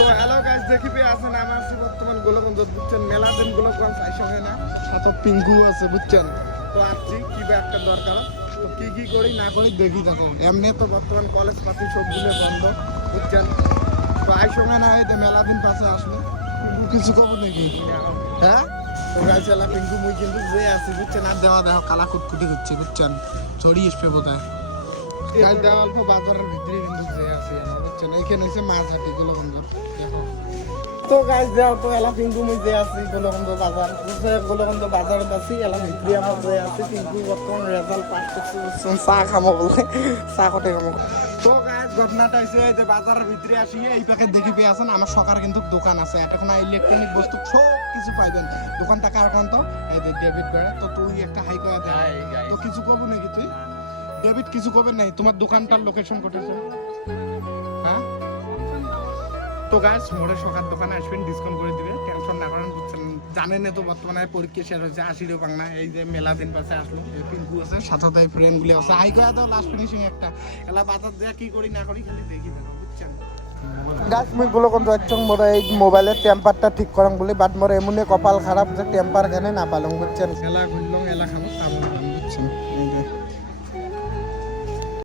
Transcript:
তো hello guys, দেখি পেয়ে আছেন আমার আছি বর্তমান গোলগঞ্জ বুঝছেন, মেলা দিন গোলগঞ্জ আইসা হয় না, সাথে পিঙ্কু আছে বুঝছেন। তো আসছি কি বা একটা দরকার, তো কি কি করি না করি দেখি দেখো। এমনি তো বর্তমান কলেজ পাতি সবগুলো বন্ধ বুঝছেন, তো আই সময় না হইতে মেলা দিন পাশে আসলো। পিঙ্কু কিছু খবর নাকি? হ্যাঁ তো গাইস এলা পিঙ্কু মুই কিন্তু যে আছি বুঝছেন, আর দেওয়া দেখো কালা কুটকুটি হচ্ছে বুঝছেন, ছড়ি আসবে বোধহয়। গাছ দেওয়া অল্প বাজারের ভিতরে কিন্তু যে আছে বুঝছেন, এইখানে হচ্ছে মাঝহাটি গোলগঞ্জ। তো গাছ দেওয়া তো এলা পিঙ্কু মুই যে আছি গোলগঞ্জ বাজার, গোলগঞ্জ বাজারে আছি, এলা ভিতরে আমার যে আছে পিঙ্কু বর্তমান রেজাল্ট পাস করছে বুঝছেন, চা খামো বলে চা কটে খামো। তো গাছ ঘটনাটা হচ্ছে যে বাজারের ভিতরে আসি এই প্যাকেট দেখি পেয়ে আছেন, আমার সকার কিন্তু দোকান আছে, এটা কোনো ইলেকট্রনিক বস্তু সব কিছু পাইবেন। দোকানটা কার কোন তো এই যে ডেভিড বেড়া, তো তুই একটা হাই করা দে, তো কিছু কব নাকি তুই ডেভিড? কিছু কবে নাই, তোমার দোকানটার লোকেশন কোথায়? হ্যাঁ তো গাইস মোড়ে সকার দোকানে আসবেন, ডিসকাউন্ট করে দিবে, টেনশন না করেন বুঝছেন। জানেন তো বর্তমানে পরীক্ষা শেষ হচ্ছে, 80 বাংলা এই যে মেলা দিন পাশে আসলো, পিঙ্কু আছে সাথে ফ্রেন্ড গুলি আছে, হাই করে দাও লাস্ট ফিনিশিং একটা এলা বাজার দেয়া কি করি না করি খালি দেখি দেখো বুঝছেন। গাছ মুই গোলগঞ্জ আইছং মোরা এই মোবাইলের টেম্পারটা ঠিক করাম বলে, বাট মোর এমনি কপাল খারাপ যে টেম্পার কেনে না পালং বুঝছেন। এলা ঘুরলং এলা খামো তামো